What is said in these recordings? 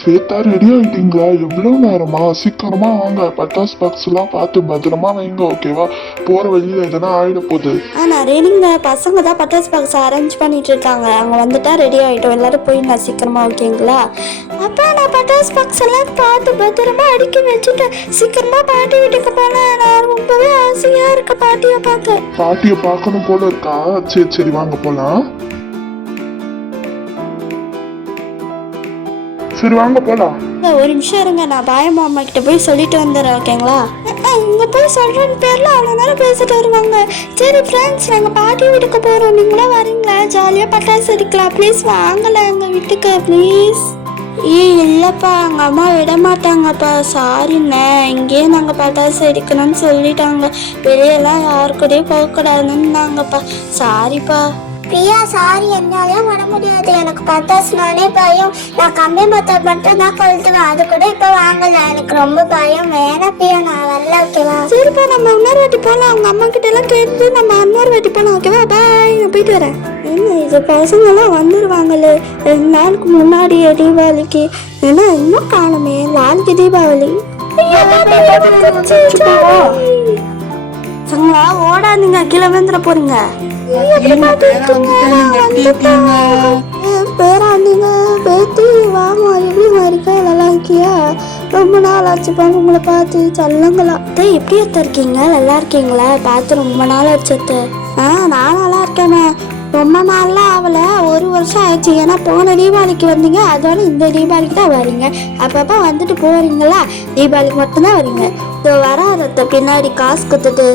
Shweta ready ஆயிட்டீங்களா? எவ்வளவு நேரமா? சீக்கிரமா வாங்க. பட்டாசு பாக்ஸ் எல்லாம் பார்த்து பத்திரமா வைங்க, ஓகேவா? போற வழியில எதனா ஆயிட போகுது. நான் ரெடிங்க. பசங்க தான் பட்டாசு பாக்ஸ் அரேஞ்ச் பண்ணிட்டு இருக்காங்க. அவங்க வந்துட்டா ரெடி ஆயிட்டோம். எல்லாரும் போய் நான் சீக்கிரமா, ஓகேங்களா? அப்பா நான் பட்டாசு பாக்ஸ் எல்லாம் பார்த்து பத்திரமா அடுக்கி வச்சுட்டேன். சீக்கிரமா பாட்டி வீட்டுக்கு போனேன். நான் ரொம்பவே ஆசையா இருக்க பாட்டியை பார்க்க. பாட்டிய பார்க்கணும் போல இருக்கா? சரி சரி வாங்க போலாம். சரி வாங்க போலாம். ஒரு நிமிஷம் இருங்க, நான் பாயம்மா அம்மா கிட்ட போய் சொல்லிட்டு வந்துடுறேன், ஓகேங்களா? இங்க போய் சொல்றேன்னு பேர்ல அவ்வளோ நேரம் பேசிட்டு வருவாங்க. சரி ஃப்ரெண்ட்ஸ், நாங்கள் பாட்டி வீட்டுக்கு போகிறோம். நீங்களும் வரீங்களா? ஜாலியாக பட்டாசு அடிக்கலாம். ப்ளீஸ் வாங்கல எங்கள் வீட்டுக்கு ப்ளீஸ். இல்லைப்பா, எங்கள் அம்மா விட மாட்டாங்கப்பா. சாரிண்ணே, இங்கேயே நாங்கள் பட்டாசு அடிக்கணும்னு சொல்லிட்டாங்க. வெளியெல்லாம் யாரு கூடயும் போகக்கூடாதுன்னாங்கப்பா. சாரிப்பா. பிரியா சாரி, என்னாலயும் வர முடியாது. எனக்கு பட்டாசுனாலே பயம். நான் கம்பி மத்தம் மட்டும் தான் கொளுத்துவேன். அது கூட இப்ப வாங்கல. எனக்கு ரொம்ப பயம். வேணாம் பிரியா, நான் வரல, ஓகேவா? சரிப்பா, நம்ம இன்னொரு வாட்டி போகலாம். அவங்க அம்மா கிட்ட எல்லாம் கேட்டு நம்ம இன்னொரு வாட்டி போகலாம், ஓகேவா? பாய், நான் போயிட்டு வரேன். என்ன இது, பசங்கெல்லாம் வந்துடுவாங்களே 2 நாளுக்கு முன்னாடியே தீபாவளிக்கு. ஏன்னா இன்னும் காணுமே. நாளைக்கு தீபாவளி. பசங்களா ஓடாதீங்க, கீழே விழுந்துட போறீங்க. பேராண்டிங்க பேத்தி வாமா, எப்படி இருக்கா? நல்லா இருக்கியா? ரொம்ப நாள் ஆச்சுப்பா உங்களை பார்த்து. சொல்லுங்களா எப்படி இருக்கீங்க? நல்லா இருக்கீங்களா? பார்த்து ரொம்ப நாள் ஆச்சு. நான் நல்லா இருக்கேனே. ரொம்ப நாள்லாம் ஆகலை, 1 வருஷம் ஆயிடுச்சு. ஏன்னா போன தீபாவளிக்கு வந்தீங்க, அதோட இந்த தீபாவளிக்கு தான் வரீங்க. அப்பப்போ வந்துட்டு போறீங்களா? தீபாவளிக்கு மட்டும்தான் வரீங்க. இதோ வராத பின்னாடி காசு கொடுத்துட்டு.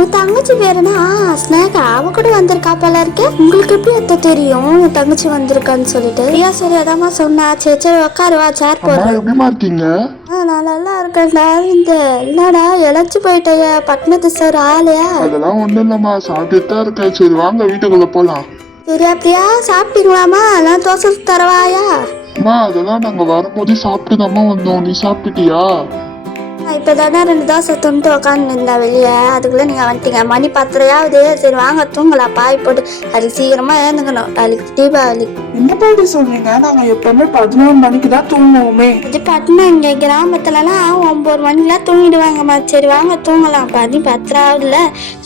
உன் தங்கச்சி பேருனா ஸ்னேகா, அவ கூட வந்திருக்கா போல இருக்கே. உங்களுக்கு எப்படி அத்தை தெரியும் உன் தங்கச்சி வந்திருக்கான்னு சொல்லிட்டு? ஐயா சரி, அதாம்மா சொன்னா. சரி சரி உட்காருவா, சேர் போடுறேன். எப்படிமா இருக்கீங்க? நான் நல்லா இருக்கேன்டா. இந்த என்னடா இழைச்சி போயிட்டயா? பட்டணத்து சார் ஆளையா? அதெல்லாம் ஒண்ணும் இல்லம்மா, சாப்பிட்டுட்டு தான் இருக்கேன். சரி வாங்க வீட்டுக்குள்ள போலாம். சரி அப்படியா? சாப்பிட்டீங்களாம்மா? நான் தோசை தரவாயா? அம்மா அதெல்லாம் நாங்க வரும்போதே சாப்பிட்டு தாம்மா வந்தோம். நீ சாப்பிட்டுட்டியா? இப்போ தானே 2 தோசை துண்டு உட்காந்து இருந்தா வெளியே. அதுக்குள்ளே நீங்கள் வந்துட்டீங்க. மணி 10:30 சரி வாங்க தூங்கலாம். பாய் போட்டு அதுக்கு சீக்கிரமாக ஏந்துக்கணும். நாளைக்கு தீபாவளி. என்ன பாட்டி சொல்றீங்க? நாங்க எப்பவுமே 11 மணிக்கு தான் தூங்குவோமே. இது பட்டினம், இங்கே கிராமத்துலலாம் 9 மணிக்கெலாம் தூங்கிடுவாங்கம்மா. சரி வாங்க தூங்கலாம். மணி 10 ஆகுதுல,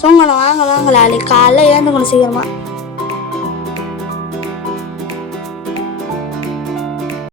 தூங்கணும். வாங்க வாங்க, நாளைக்கு காலைல ஏந்துக்கணும் சீக்கிரமா.